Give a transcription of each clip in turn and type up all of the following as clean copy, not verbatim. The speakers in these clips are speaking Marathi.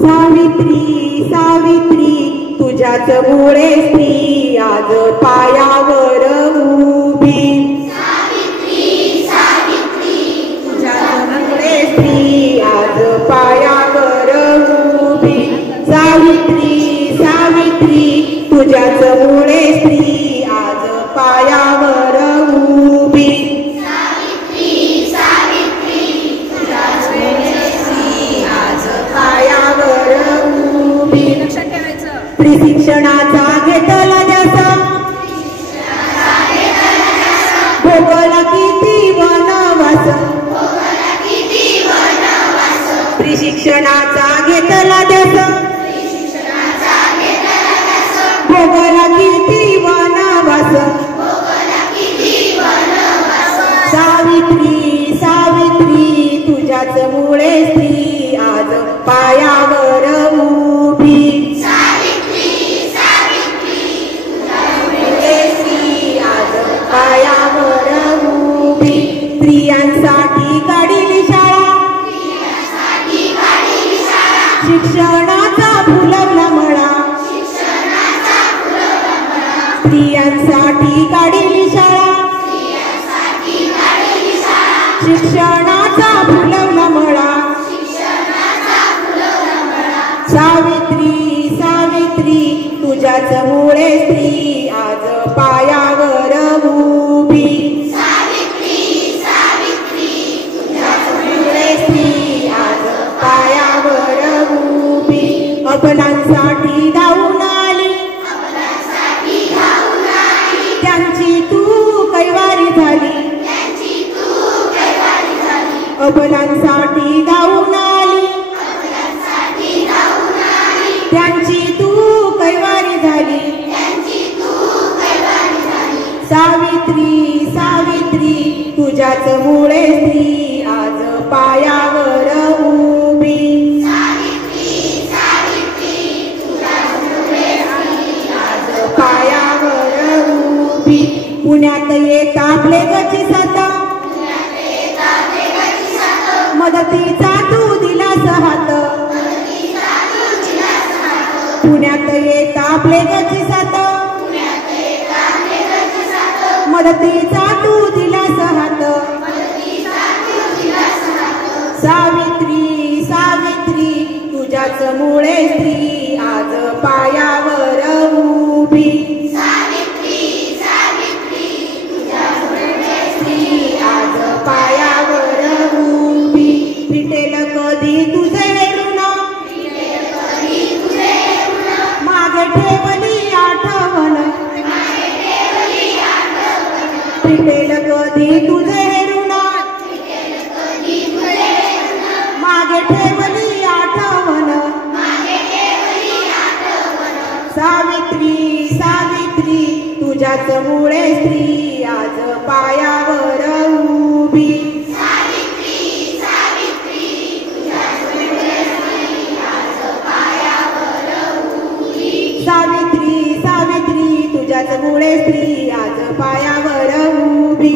सावित्री सावित्री तुझ्याच मुळे स्त्री आज पायावर उभी। सावित्री सावित्री तुझ्याच मुळे स्त्री आज पायावर उभी। सावित्री सावित्री तुझ्याच मुळे स्त्री आज पायावर उभी। सावित्री सावित्री तुझ्याच मुळे स्त्री आज पायावर उभी। लक्षात ठेवायचं स्त्री शिक्षणाचा घेतला ध्यास भोगला किती वनवास। स्त्री शिक्षणाचा घेतला ध्यास भोगला किती वनवास। सावित्री सावित्री तुझ्याच मुळे स्त्री आज पायावर उभी। सावित्री सावित्री स्त्री आज पायावर उभी। स्त्रियांसाठी काढली शाळा शिक्षणाचा फुलवला मळा। स्त्रियांसाठी काढली शाळा शिक्षणाचा फुलवला मळा। सावित्री सावित्री तुझ्याच मुळे स्त्री आज पायावर उभी। सावित्री सावित्री तुझ्याच मुळे स्त्री आज पायावर उभी। अबलांसाठी धावून आली त्यांची तू कैवारी झाली। अबलांसाठी धावून आली त्यांची तू कैवारी झाली। सावित्री सावित्री तुझ्याच मुळे स्त्री आज पायावर उभी। आज पायावर उभी। पुण्यात येता आपले गची साता मदतीचा तू दिलास हात। पुण्यात येता आपले गची सात मदतीचा तू दिलास हात। सावित्री सावित्री तुझ्याच मुळे स्त्री आज पायावर उभी। सावित्री सावित्री स्त्री आज पायावर उभी। फिटेल कधी तुझे ऋण मागे ठेवली आठवण। फिटेल कधी तुझे ऋण मागे ठेवली आठवण। सावित्री सावित्री तुझ्याच मुळे स्त्री आज पायावर उभी। सावित्री सावित्री तुझ्याच मुळे स्त्री आज पायावर उभी।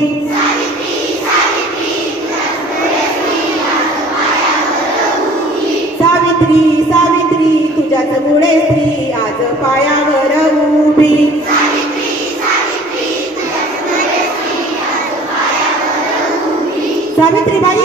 सावित्री सावित्री तुझ्याच मुळे स्त्री आज पायावर उभी। सावित्रीबाई